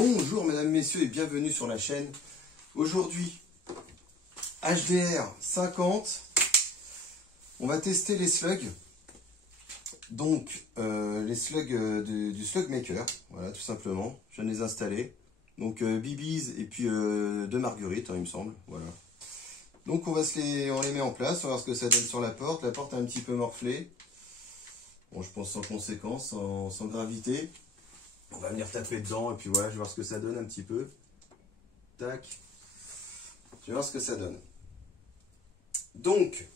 Bonjour mesdames, messieurs et bienvenue sur la chaîne. Aujourd'hui, HDR 50, on va tester les slugs. Donc, les slugs du Slug Maker, voilà tout simplement. Je viens de les installer. Donc, BB's et puis deux marguerites, hein, il me semble. Voilà. Donc, on les met en place, on va voir ce que ça donne sur la porte. La porte est un petit peu morflée. Bon, je pense sans conséquence, sans gravité. On va venir taper dedans et puis voilà, je vais voir ce que ça donne un petit peu. Tac. Je vais voir ce que ça donne. Donc,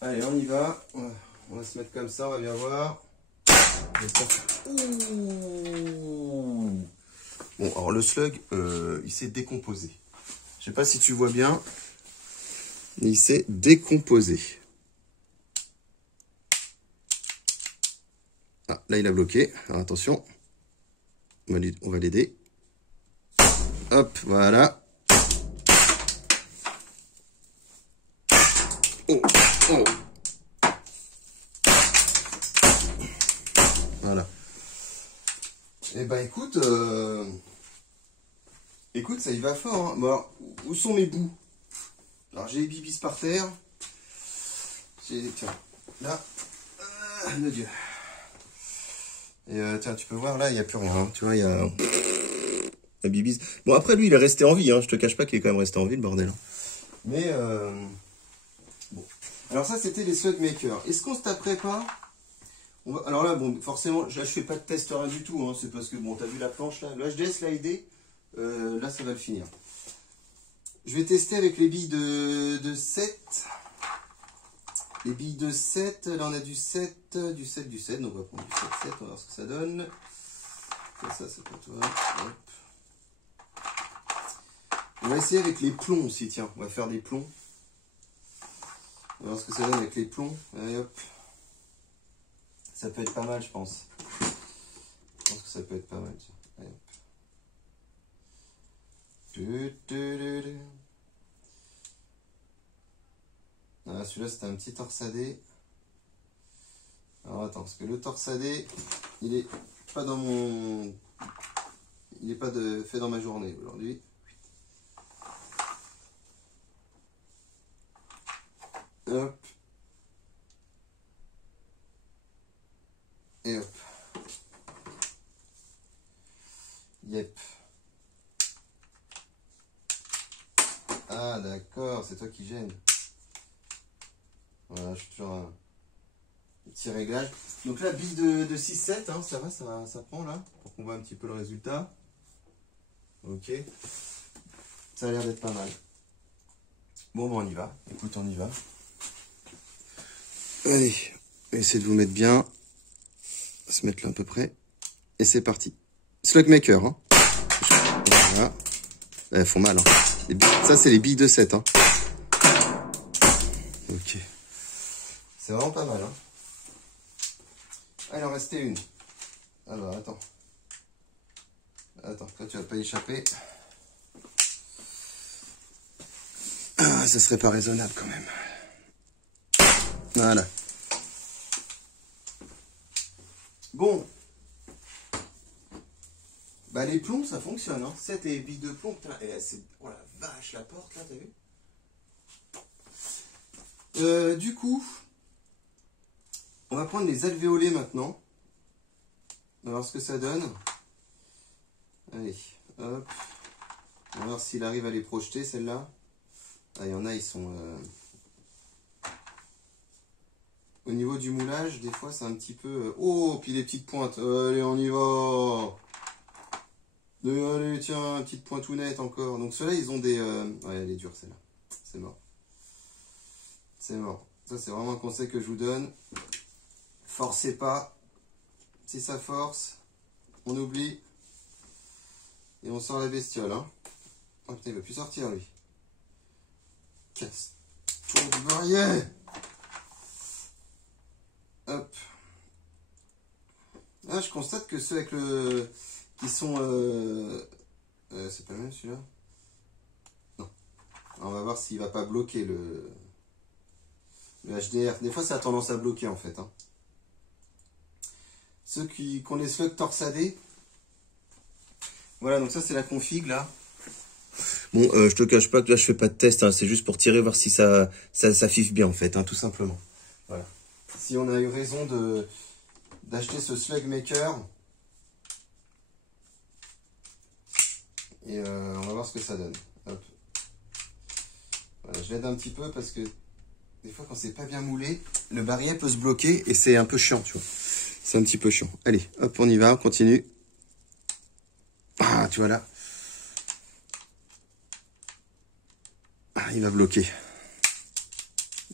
allez, on y va. On va se mettre comme ça, on va bien voir. Ouh. Bon, alors le slug, il s'est décomposé. Je sais pas si tu vois bien, mais il s'est décomposé. Ah, là, il a bloqué. Alors, attention. On va l'aider. Hop, voilà. Oh, oh. Voilà. Eh ben, écoute, ça y va fort. Hein. Bon, alors, où sont mes bouts? Alors, j'ai les bibis par terre. Tiens, là. Le Dieu. Et tiens, tu peux voir, là, il n'y a plus rien. Hein. Tu vois, il y a la bibis. Bon, après, lui, il est resté en vie. Hein. Je te cache pas qu'il est quand même resté en vie, le bordel. Hein. Mais, bon. Alors ça, c'était les Slug Maker. Est-ce qu'on se taperait pas? Alors là, bon, forcément, là, je fais pas de test, rien du tout. Hein. C'est parce que, bon, t'as vu la planche, là. Le HDS l'a aidé. Là, ça va le finir. Je vais tester avec les billes de 7. Les billes de 7, là on a du 7, du 7, du 7, donc on va prendre du 7, 7, on va voir ce que ça donne. Ça, c'est pour toi. Hop. On va essayer avec les plombs aussi, tiens, on va faire des plombs. On va voir ce que ça donne avec les plombs. Allez, hop. Ça peut être pas mal, je pense. Je pense que ça peut être pas mal, tiens. Allez, hop. Ah, celui-là, c'était un petit torsadé. Alors, attends, parce que le torsadé, il est pas dans mon... Il n'est pas fait dans ma journée aujourd'hui. Hop. Et hop. Yep. Ah, d'accord, c'est toi qui gêne. Voilà, je suis toujours un petit réglage. Donc là, bille de 6-7, hein, ça va, ça prend là, pour qu'on voit un petit peu le résultat. Ok. Ça a l'air d'être pas mal. Bon, on y va. Écoute, on y va. Allez, on va essayer de vous mettre bien. On va se mettre là à peu près. Et c'est parti. Slug Maker, hein. Voilà. Elles font mal, hein. Ça, c'est les billes de 7, hein. Ok. C'est vraiment pas mal, hein. Ah, il en restait une. Alors, attends. Attends, toi, tu vas pas échapper. Ah, ça serait pas raisonnable, quand même. Voilà. Bon. Bah, les plombs, ça fonctionne, hein. 7 et billes de plomb, putain. Et c'est... Oh la vache, la porte, là, t'as vu? Du coup... On va prendre les alvéolés maintenant. On va voir ce que ça donne. Allez, hop. On va voir s'il arrive à les projeter, celle-là. Ah, il y en a, ils sont... Au niveau du moulage, des fois, c'est un petit peu... Oh, puis les petites pointes. Allez, on y va. Allez, tiens, petite pointounette encore. Donc, ceux-là, ils ont des... Ouais, elle est dure, celle-là. C'est mort. C'est mort. Ça, c'est vraiment un conseil que je vous donne. Forcez pas. Si ça force, on oublie. Et on sort la bestiole. Hein. Oh putain, il va plus sortir lui. Casse-toi du barrière. Hop. Ah, je constate que ceux avec le... qui sont... c'est pas le même celui-là? Non. Alors, on va voir s'il va pas bloquer le HDR. Des fois, ça a tendance à bloquer en fait. Hein. Ceux qui ont les slugs torsadés, Voilà, donc ça c'est la config là. Bon, je te cache pas que là je fais pas de test, hein, c'est juste pour tirer, voir si ça fiffe bien en fait, hein, tout simplement. Voilà. Si on a eu raison d'acheter ce Slug Maker, et on va voir ce que ça donne. Hop. Voilà, je l'aide un petit peu parce que des fois quand c'est pas bien moulé, le barillet peut se bloquer et c'est un peu chiant, tu vois. C'est un petit peu chiant. Allez, hop, on y va, on continue. Ah, tu vois là. Ah, il va bloquer.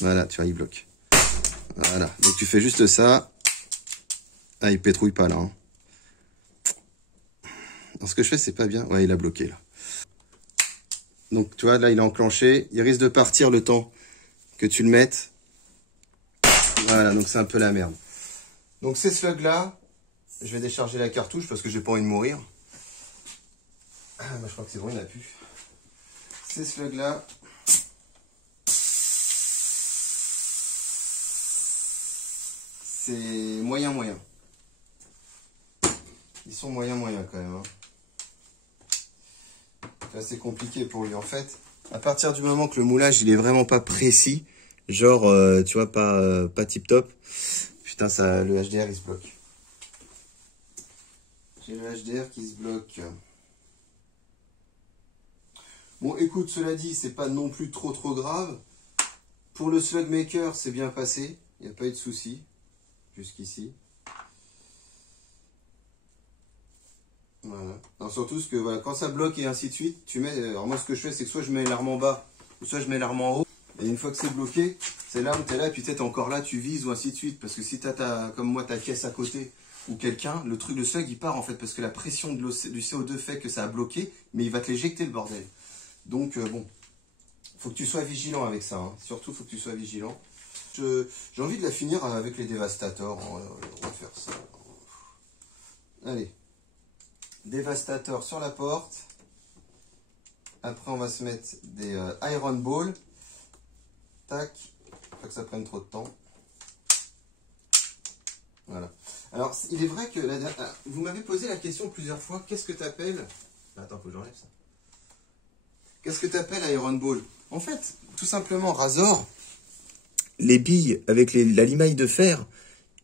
Voilà, tu vois, il bloque. Voilà, donc tu fais juste ça. Ah, il pétrouille pas là. Hein. Alors, ce que je fais, c'est pas bien. Ouais, il a bloqué là. Donc, tu vois, là, il a enclenché. Il risque de partir le temps que tu le mettes. Voilà, donc c'est un peu la merde. Donc, ces slugs-là, je vais décharger la cartouche parce que j'ai pas envie de mourir. Ah, bah, je crois que c'est bon, il n'y en a plus. Ces slugs-là, c'est moyen. Ils sont moyen quand même. Hein. C'est assez compliqué pour lui en fait. À partir du moment que le moulage il est vraiment pas précis, genre tu vois pas tip top, putain ça le HDR il se bloque. J'ai le HDR qui se bloque. Bon écoute, cela dit, c'est pas non plus trop grave. Pour le Slug Maker, c'est bien passé, il n'y a pas eu de souci jusqu'ici. Voilà. Alors surtout ce que voilà, quand ça bloque et ainsi de suite, tu mets. Alors moi ce que je fais, c'est que soit je mets l'arme en bas, ou soit je mets l'arme en haut. Et une fois que c'est bloqué, c'est là où tu es là, et puis tu es encore là, tu vises ou ainsi de suite. Parce que si tu as comme moi ta caisse à côté ou quelqu'un, le slug il part en fait parce que la pression du CO2 fait que ça a bloqué, mais il va te l'éjecter le bordel. Donc bon, faut que tu sois vigilant avec ça. Hein. Surtout faut que tu sois vigilant. J'ai envie de la finir avec les Devastator. On va faire ça. Allez. Devastator sur la porte. Après, on va se mettre des Iron Ball. Tac. Pas que ça prenne trop de temps. Voilà. Alors, il est vrai que vous m'avez posé la question plusieurs fois. Qu'est-ce que tu appelles... Attends, faut que j'enlève ça. Qu'est-ce que tu appelles Iron Ball? En fait, tout simplement, Razor, les billes avec la limaille de fer,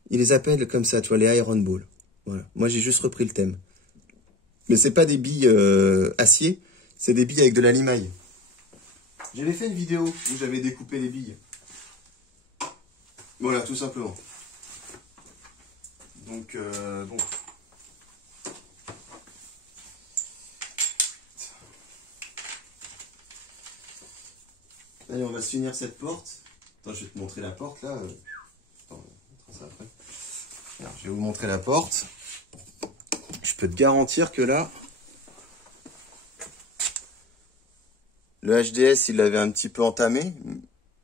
ils les appellent comme ça, tu vois, les Iron Ball. Voilà. Moi, j'ai juste repris le thème. Mais c'est pas des billes acier, c'est des billes avec de la limaille. J'avais fait une vidéo où j'avais découpé les billes. Voilà, tout simplement. Donc, bon. Allez, on va se finir cette porte. Attends, je vais te montrer la porte, là. Attends, on montrera ça après. Alors, je vais vous montrer la porte. Je peux te garantir que là, le HDS, il l'avait un petit peu entamé.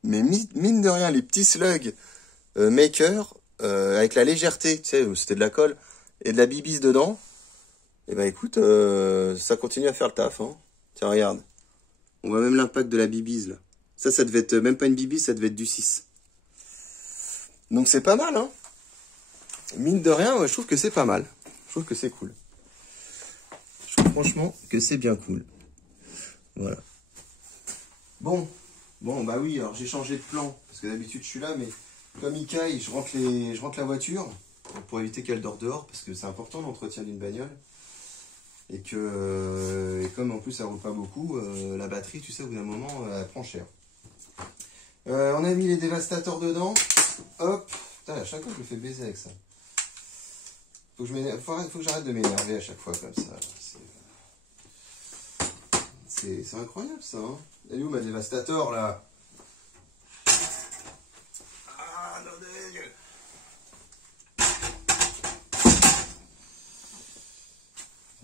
Mais mine de rien, les petits slugs Maker, avec la légèreté, tu sais, c'était de la colle, et de la bibise dedans, et ben écoute, ça continue à faire le taf. Hein. Tiens, regarde. On voit même l'impact de la bibise, là. Ça devait être, même pas une bibise, ça devait être du 6. Donc c'est pas mal, hein. Mine de rien, ouais, je trouve que c'est pas mal. Je trouve que c'est cool. Je trouve franchement que c'est bien cool. Voilà. Bon, bah oui, alors j'ai changé de plan, parce que d'habitude je suis là, mais comme il caille, je rentre la voiture, pour éviter qu'elle dort dehors, parce que c'est important l'entretien d'une bagnole. Et comme en plus ça roule pas beaucoup, la batterie, tu sais, au bout d'un moment, elle prend cher. On a mis les dévastateurs dedans. Hop. Putain, à chaque fois je me fais baiser avec ça. Faut que j'arrête de m'énerver à chaque fois comme ça. C'est incroyable ça. Hein. Elle est où ma dévastateur là? Ah, non, dégueu.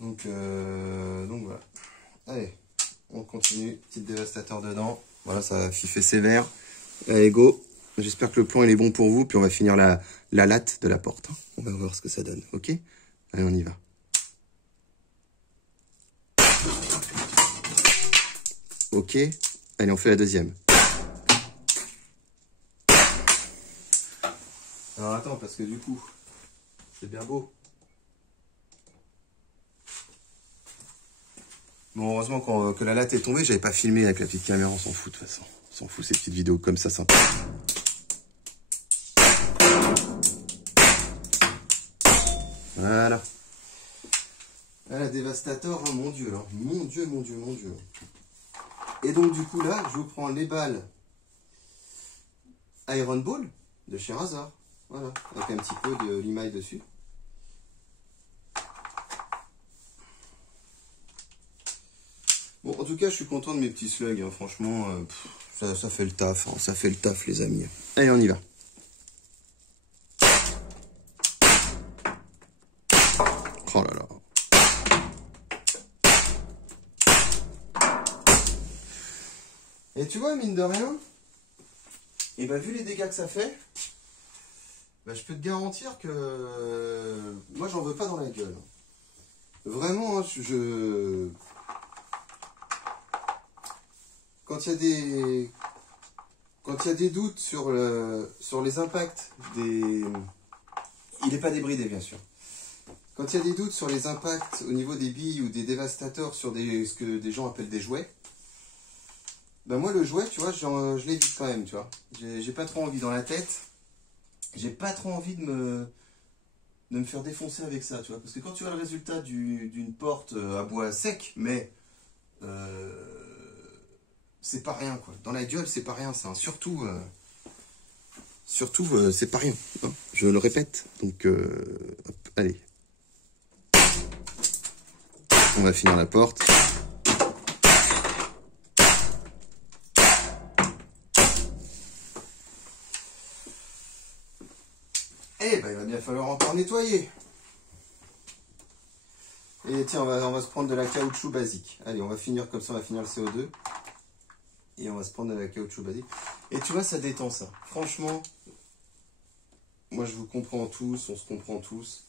Donc voilà. Allez, on continue. Petite dévastateur dedans. Voilà, ça va fiffer sévère. Allez, go. J'espère que le plan il est bon pour vous. Puis on va finir la latte de la porte. On va voir ce que ça donne. Ok? Allez, on y va. Ok. Allez, on fait la deuxième. Alors attends, parce que du coup, c'est bien beau. Bon, heureusement que la latte est tombée, j'avais pas filmé avec la petite caméra, on s'en fout de toute façon. On s'en fout, ces petites vidéos comme ça, sympa. Voilà. Ah, la Dévastator, hein, mon Dieu, hein. Mon Dieu, mon Dieu, mon Dieu. Et donc, du coup, là, je vous prends les balles Iron Ball de chez Razer. Voilà, avec un petit peu de limaille dessus. Bon, en tout cas, je suis content de mes petits slugs, hein. Franchement, ça fait le taf, hein. Ça fait le taf, les amis. Allez, on y va. Oh là là. Et tu vois, mine de rien, et ben vu les dégâts que ça fait, ben, je peux te garantir que moi, j'en veux pas dans la gueule. Vraiment, hein, quand il y a des doutes sur les impacts il n'est pas débridé, bien sûr. Quand il y a des doutes sur les impacts au niveau des billes ou des dévastateurs sur ce que des gens appellent des jouets, ben moi le jouet, tu vois, je l'évite quand même, tu vois. J'ai pas trop envie dans la tête. J'ai pas trop envie de me faire défoncer avec ça, tu vois. Parce que quand tu as le résultat d'une porte à bois sec, mais c'est pas rien, quoi. Dans la gueule, c'est pas rien, ça. Surtout, c'est pas rien. Hein. Je le répète. Donc, hop, allez. On va finir la porte. Eh ben, il va bien falloir encore nettoyer. Et tiens, on va se prendre de la caoutchouc basique. Allez, on va finir comme ça, on va finir le CO2. Et on va se prendre de la caoutchouc basique. Et tu vois, ça détend ça. Franchement, moi je vous comprends tous, on se comprend tous.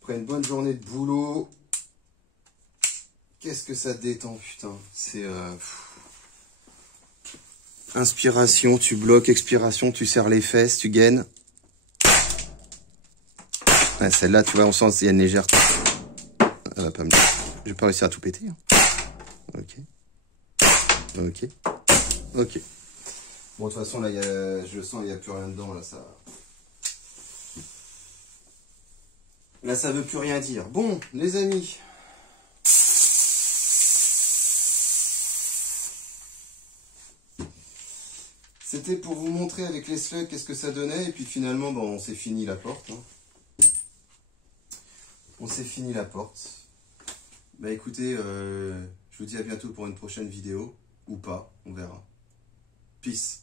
Après une bonne journée de boulot, qu'est-ce que ça détend, putain. C'est... Inspiration, tu bloques, expiration, tu serres les fesses, tu gaines. Ouais, celle-là, tu vois, on sent qu'il y a une légèreté. Elle va pas me... Je vais pas réussir à tout péter. Hein. Ok. Ok. Ok. Bon, de toute façon, là, je sens qu'il n'y a plus rien dedans. Là, ça veut plus rien dire. Bon, les amis. C'était pour vous montrer avec les slugs qu'est-ce que ça donnait. Et puis finalement, bon, on s'est fini la porte. Hein. On s'est fini la porte. Bah écoutez, je vous dis à bientôt pour une prochaine vidéo. Ou pas, on verra. Peace.